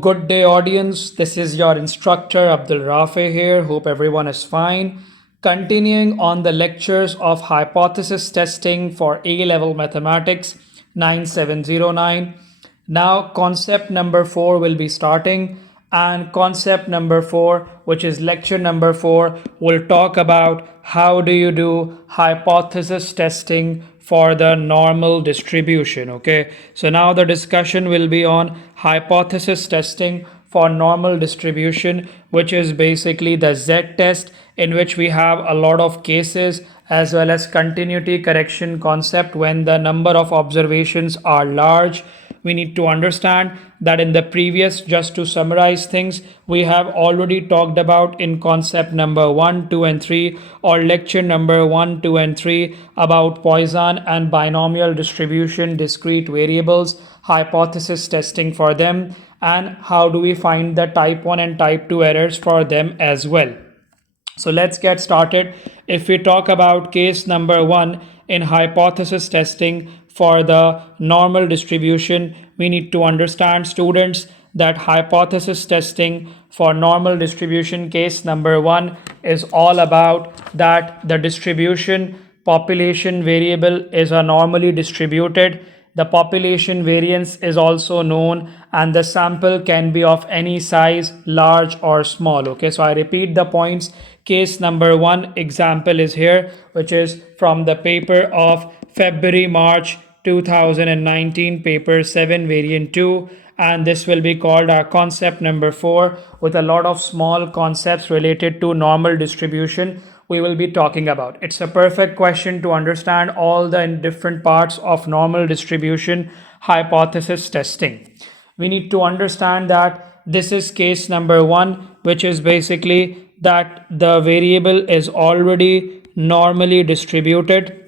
good day audience. This is your instructor Abdul Rafe here. Hope everyone is fine. Continuing on the lectures of hypothesis testing for A Level Mathematics 9709. Now concept number 4 will be starting, and concept number 4, which is lecture number 4, will talk about how do you do hypothesis testing for the normal distribution. Okay, so now the discussion will be on hypothesis testing for normal distribution, which is basically the Z-test, in which we have a lot of cases as well as continuity correction concept. When the number of observations are large, we need to understand that in the previous, just to summarize things, we have already talked about in concept number 1, 2 and 3, or lecture number 1, 2 and 3, about Poisson and binomial distribution, discrete variables, hypothesis testing for them, and how do we find the type 1 and type 2 errors for them as well. So let's get started. If we talk about case number 1 in hypothesis testing for the normal distribution, we need to understand, students, that hypothesis testing for normal distribution case number 1 is all about that the distribution population variable is a normally distributed. The population variance is also known, and the sample can be of any size, large or small. Okay, so I repeat the points. Case number 1 example is here, which is from the paper of February-March 2019, paper 7 variant 2, and this will be called our concept number 4, with a lot of small concepts related to normal distribution we will be talking about. It's a perfect question to understand all the different parts of normal distribution hypothesis testing. We need to understand that this is case number 1, which is basically that the variable is already normally distributed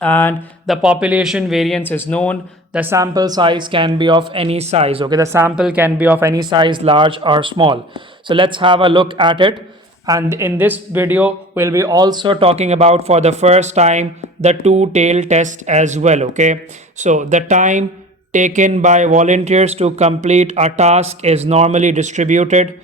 and the population variance is known. The sample size can be of any size. Okay, the sample can be of any size, large or small. So let's have a look at it. And in this video, we'll be also talking about for the first time the two-tailed test as well. Okay, so the time taken by volunteers to complete a task is normally distributed.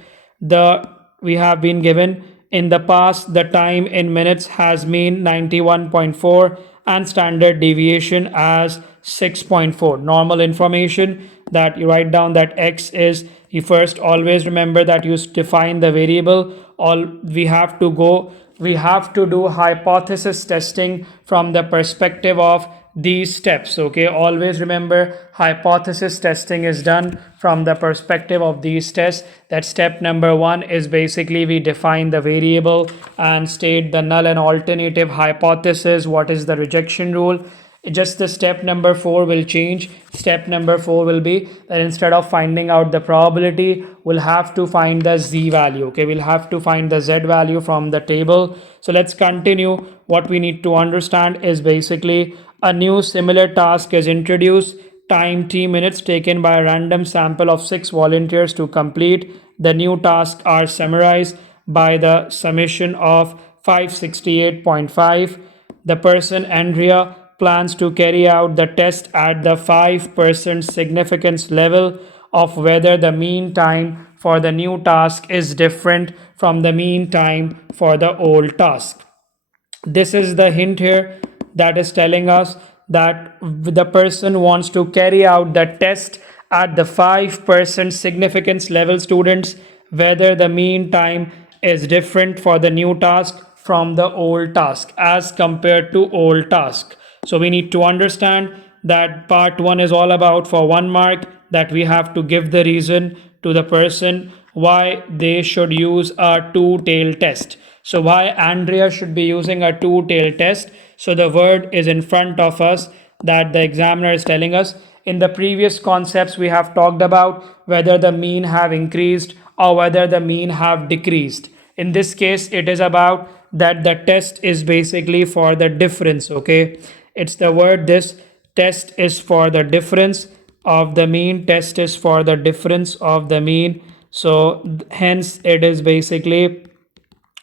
We have been given in the past the time in minutes has been 91.4 and standard deviation as 6.4. Normal information that you write down that x is, you first always remember that you define the variable. We have to do hypothesis testing from the perspective of these steps. Okay, always remember hypothesis testing is done from the perspective of these tests. That step number 1 is basically we define the variable and state the null and alternative hypothesis. What is the rejection rule? Just the step number 4 will change. Step number 4 will be that instead of finding out the probability, we'll have to find the z value. Okay, we'll have to find the z value from the table. So let's continue. What we need to understand is basically a new similar task is introduced. Time t minutes taken by a random sample of 6 volunteers to complete. The new tasks are summarized by the summation of 568.5. The person Andrea plans to carry out the test at the 5% significance level of whether the mean time for the new task is different from the mean time for the old task. This is the hint here that is telling us that the person wants to carry out the test at the 5% significance level, students, whether the mean time is different for the new task from the old task as compared to old task. So we need to understand that part 1 is all about for 1 mark, that we have to give the reason to the person why they should use a two-tailed test. So why Andrea should be using a two-tailed test? So the word is in front of us that the examiner is telling us. In the previous concepts, we have talked about whether the mean have increased or whether the mean have decreased. In this case, it is about that the test is basically for the difference. Okay, it's the word, this test is for the difference of the mean. Test is for the difference of the mean. So hence it is basically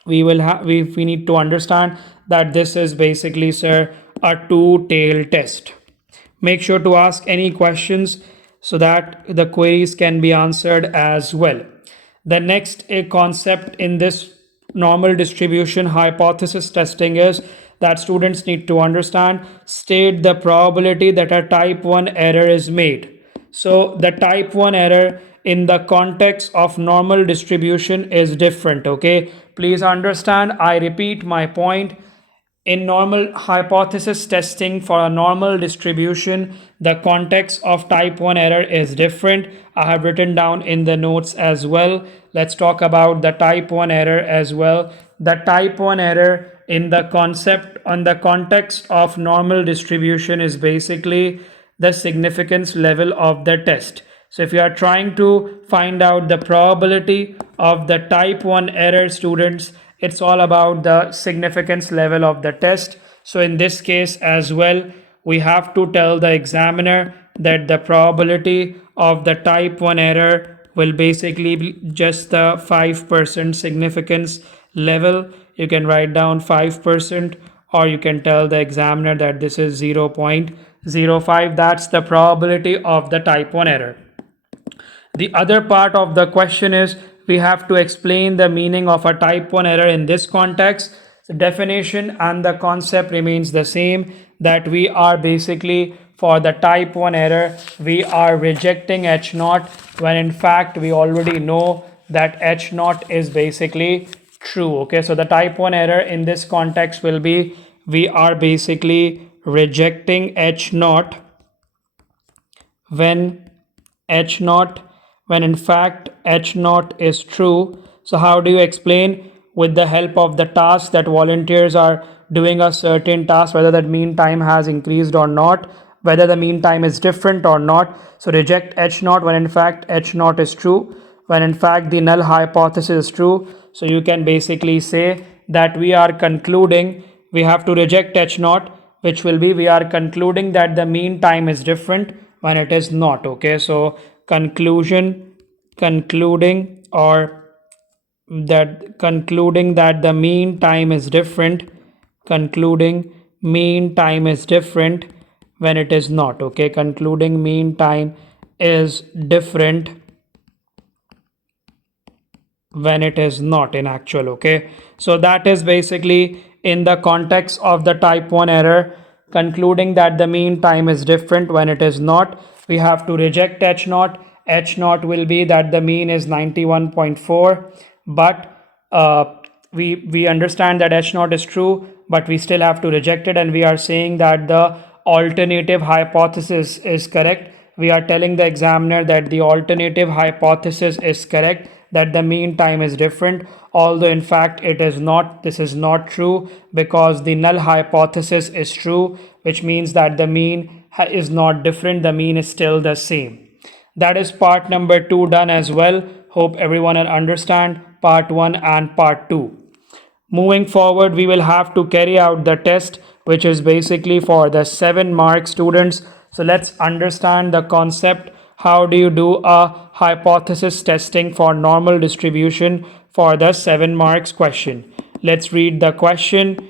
we need to understand that this is basically, sir, a two-tailed test. Make sure to ask any questions. so that the queries can be answered as well. The next concept in this normal distribution hypothesis testing is that students need to understand, state the probability that a type 1 error is made. So the type 1 error in the context of normal distribution is different. Okay, please understand, I repeat my point. In normal hypothesis testing for a normal distribution, the context of type 1 error is different. I have written down in the notes as well. Let's talk about the type 1 error as well. The type 1 error in the context of normal distribution is basically the significance level of the test. So if you are trying to find out the probability of the type 1 error, students, it's all about the significance level of the test. So in this case as well, we have to tell the examiner that the probability of the type 1 error will basically be just the 5% significance level. You can write down 5%, or you can tell the examiner that this is 0.05. That's the probability of the type 1 error. The other part of the question is we have to explain the meaning of a type 1 error in this context. The definition and the concept remains the same, that we are basically, for the type 1 error, we are rejecting H naught when in fact we already know that H naught is basically true. Okay, so the type 1 error in this context will be, we are basically rejecting H naught when in fact H naught is true. So how do you explain? With the help of the task, that volunteers are doing a certain task, whether that mean time has increased or not, whether the mean time is different or not. So reject H naught when in fact H naught is true, when in fact the null hypothesis is true. So you can basically say that we are concluding, we have to reject H naught, which will be, we are concluding that the mean time is different when it is not. Okay, so concluding that the mean time is different, concluding mean time is different when it is not. Okay, concluding mean time is different when it is not in actual. Okay, so that is basically in the context of the type 1 error, concluding that the mean time is different when it is not, we have to reject H naught. H naught will be that the mean is 91.4, but we understand that H naught is true, but we still have to reject it, and we are saying that the alternative hypothesis is correct. We are telling the examiner that the alternative hypothesis is correct, that the mean time is different, although in fact it is not. This is not true because the null hypothesis is true, which means that the mean is not different, the mean is still the same. That is part number 2 done as well. Hope everyone will understand part 1 and part 2. Moving forward, we will have to carry out the test, which is basically for the 7-mark students. So let's understand the concept. How do you do a hypothesis testing for normal distribution for the 7 marks question? Let's read the question.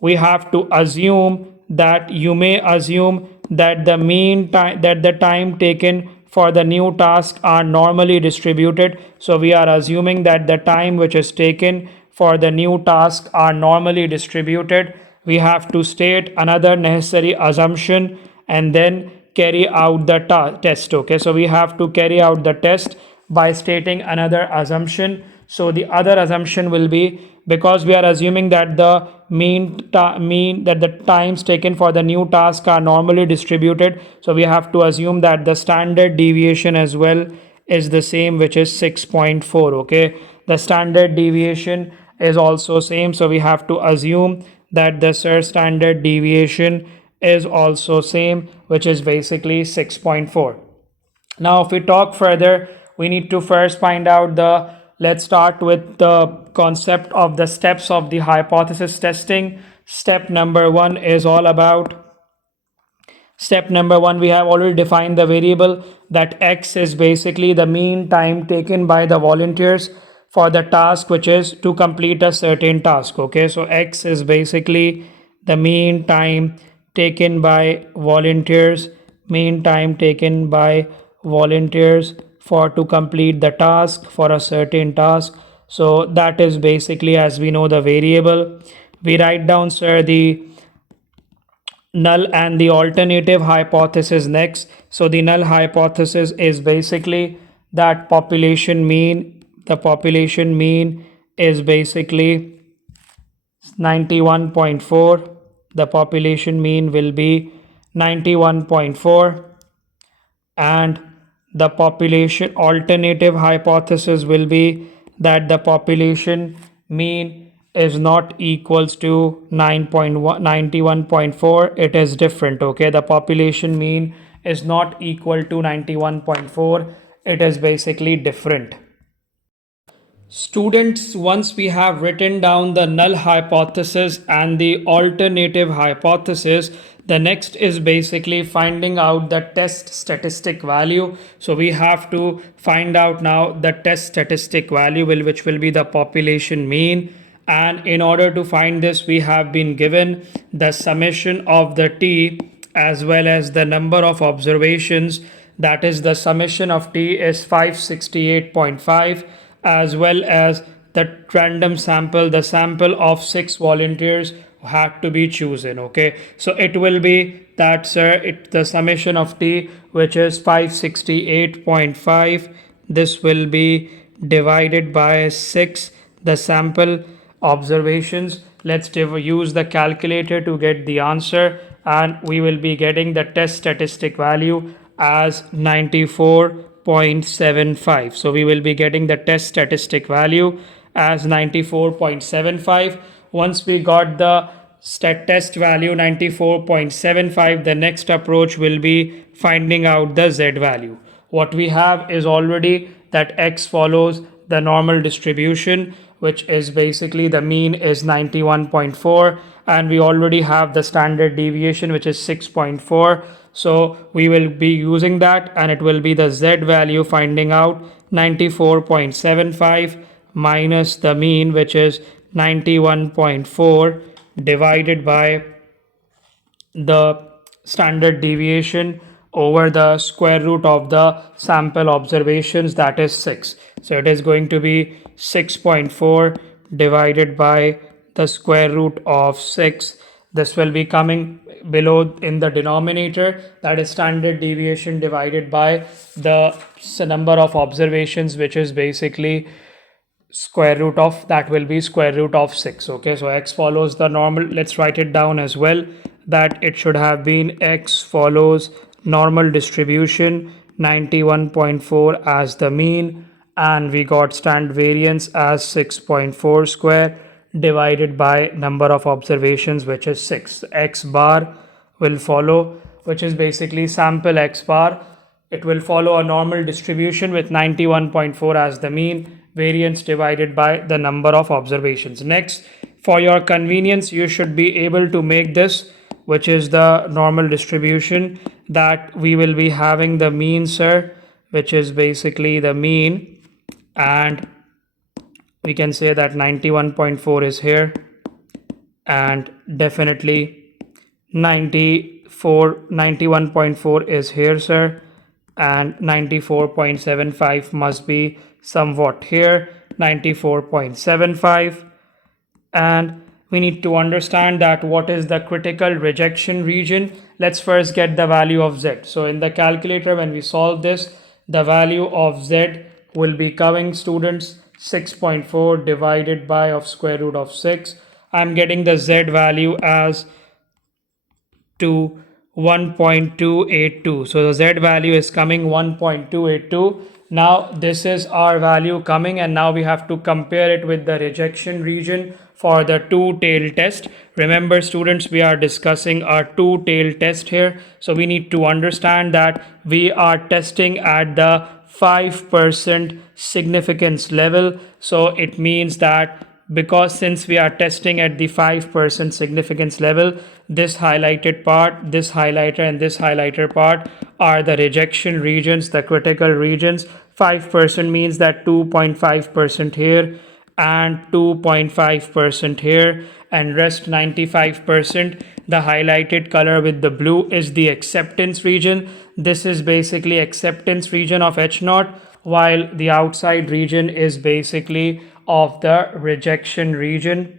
We have to assume that, you may assume that the mean time, that the time taken for the new task are normally distributed. So we are assuming that the time which is taken for the new task are normally distributed. We have to state another necessary assumption and then carry out the test. Okay, so we have to carry out the test by stating another assumption. So the other assumption will be, because we are assuming that the that the times taken for the new task are normally distributed, so we have to assume that the standard deviation as well is the same, which is 6.4. okay, the standard deviation is also same, so we have to assume that the standard deviation is also same, which is basically 6.4. Now if we talk further, we need to first find out the, let's start with the concept of the steps of the hypothesis testing. Step number 1 is all about, step number 1, we have already defined the variable, that x is basically the mean time taken by the volunteers for the task which is to complete a certain task. Okay, so x is basically the mean time taken by volunteers, mean time taken by volunteers for to complete the task for a certain task. So that is basically, as we know, the variable. We write down, sir, the null and the alternative hypothesis next. So the null hypothesis is basically that the population mean is basically 91.4. The population mean will be 91.4, and the population alternative hypothesis will be that the population mean is not equals to 91.4. It is different. Okay, the population mean is not equal to 91.4. It is basically different. Students, once we have written down the null hypothesis and the alternative hypothesis, the next is basically finding out the test statistic value. So we have to find out now the test statistic value, which will be the population mean. And in order to find this, we have been given the summation of the t as well as the number of observations. That is, the summation of t is 568.5, as well as the random sample, the sample of 6 volunteers had to be chosen. Okay, so it will be that, sir, the summation of t, which is 568.5, this will be divided by 6, the sample observations. Let's use the calculator to get the answer, and we will be getting the test statistic value as 94.75. So we will be getting the test statistic value as 94.75. Once we got the test value 94.75, the next approach will be finding out the z value. What we have is already that x follows the normal distribution, which is basically the mean is 91.4, and we already have the standard deviation, which is 6.4. So we will be using that, and it will be the z value finding out 94.75 minus the mean, which is 91.4, divided by the standard deviation over the square root of the sample observations, that is 6. So it is going to be 6.4 divided by the square root of 6. This will be coming below in the denominator, that is standard deviation divided by the number of observations, which is basically square root of, that will be square root of 6. Okay, so x follows the normal. Let's write it down as well, that it should have been x follows normal distribution 91.4 as the mean, and we got stand variance as 6.4 square divided by number of observations, which is 6. X bar will follow, which is basically sample x bar. It will follow a normal distribution with 91.4 as the mean, variance divided by the number of observations. Next, for your convenience, you should be able to make this, which is the normal distribution, that we will be having the mean, sir, which is basically the mean, and we can say that 91.4 is here, and definitely 91.4 is here, sir, and 94.75 must be somewhat here, 94.75. And we need to understand that what is the critical rejection region. Let's first get the value of z. So in the calculator, when we solve this, the value of z will be coming, students, 6.4 divided by of square root of 6. I'm getting the z value as to 1.282. So the z value is coming 1.282. Now this is our value coming, and now we have to compare it with the rejection region for the two-tailed test. Remember, students, we are discussing our two-tailed test here. So we need to understand that we are testing at the 5% significance level. So it means that because since we are testing at the 5% significance level, this highlighted part, this highlighter, and this highlighter part are the rejection regions, the critical regions. 5% means that 2.5% here and 2.5% here, and rest 95%, The highlighted color with the blue is the acceptance region. This is basically acceptance region of H0, while the outside region is basically of the rejection region,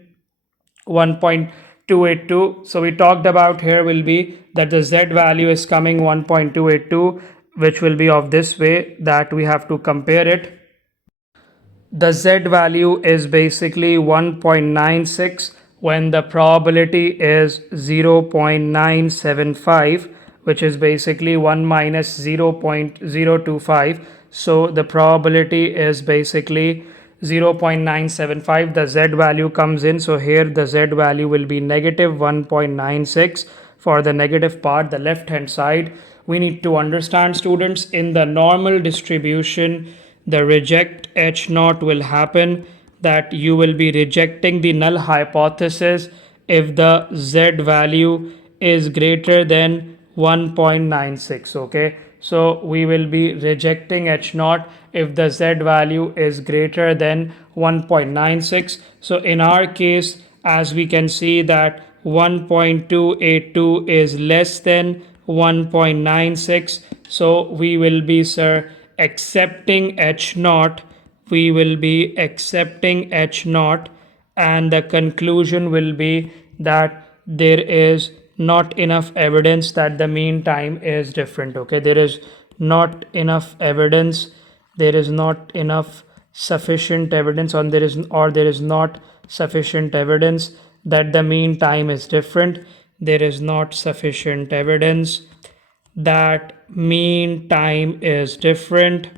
1.282. So we talked about here will be that the Z value is coming 1.282, which will be of this way that we have to compare it. The Z value is basically 1.96 when the probability is 0.975, which is basically 1 minus 0.025. So the probability is basically 0.975. The Z value comes in. So here the Z value will be negative 1.96 for the negative part, the left hand side. We need to understand, students, in the normal distribution, the reject H0 will happen, that you will be rejecting the null hypothesis if the Z value is greater than 1.96. okay, so we will be rejecting H0 if the Z value is greater than 1.96. So in our case, as we can see that 1.282 is less than 1.96, so we will be, sir, accepting H0. We will be accepting H0, and the conclusion will be that there is not enough evidence that the mean time is different. okay, there is not enough evidence, there is not enough sufficient evidence, or there is not sufficient evidence that the mean time is different. There is not sufficient evidence that mean time is different.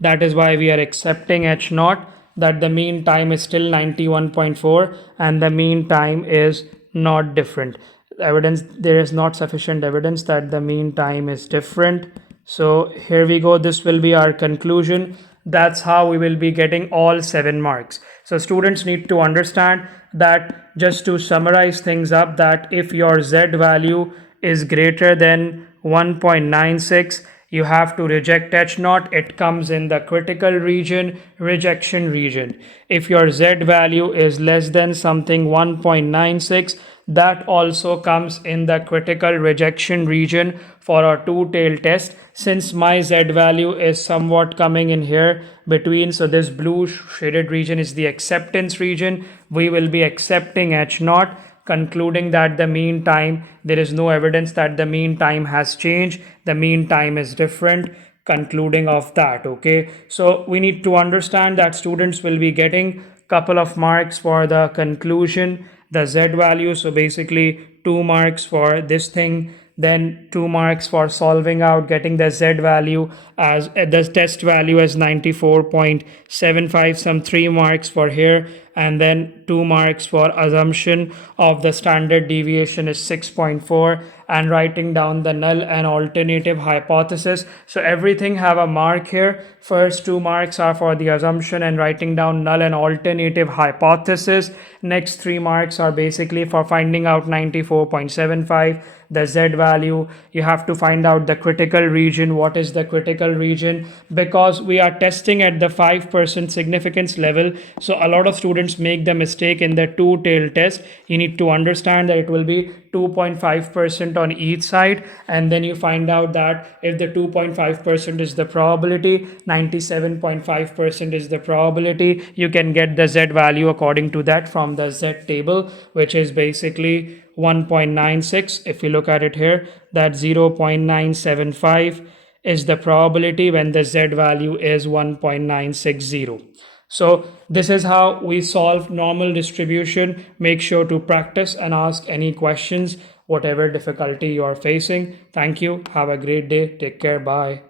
That is why we are accepting H0, that the mean time is still 91.4 and the mean time is not different. There is not sufficient evidence that the mean time is different. So here we go, this will be our conclusion. That's how we will be getting all 7 marks. So students need to understand that, just to summarize things up, that if your Z value is greater than 1.96, you have to reject H0. It comes in the critical region, rejection region. If your Z value is less than something 1.96, that also comes in the critical rejection region for our two-tailed test. Since my Z value is somewhat coming in here between, so this blue shaded region is the acceptance region, we will be accepting H0, concluding that the mean time, there is no evidence that the mean time has changed, the mean time is different, concluding of that. okay, so we need to understand that students will be getting couple of marks for the conclusion, the Z value. So basically 2 marks for this thing, then 2 marks for solving out, getting the Z value as the test value as 94.75, some 3 marks for here, and then 2 marks for assumption of the standard deviation is 6.4, and writing down the null and alternative hypothesis. So everything have a mark here. First 2 marks are for the assumption and writing down null and alternative hypothesis. Next 3 marks are basically for finding out 94.75, the Z value. You have to find out the critical region. What is the critical region? Because we are testing at the 5% significance level, so a lot of students make the mistake in the two-tailed test. You need to understand that it will be 2.5% on each side, and then you find out that if the 2.5% is the probability, 97.5% is the probability, you can get the Z value according to that from the Z table, which is basically 1.96. if you look at it here, that 0.975 is the probability when the Z value is 1.960. So this is how we solve normal distribution. Make sure to practice and ask any questions, whatever difficulty you are facing. Thank you. Have a great day. Take care. Bye.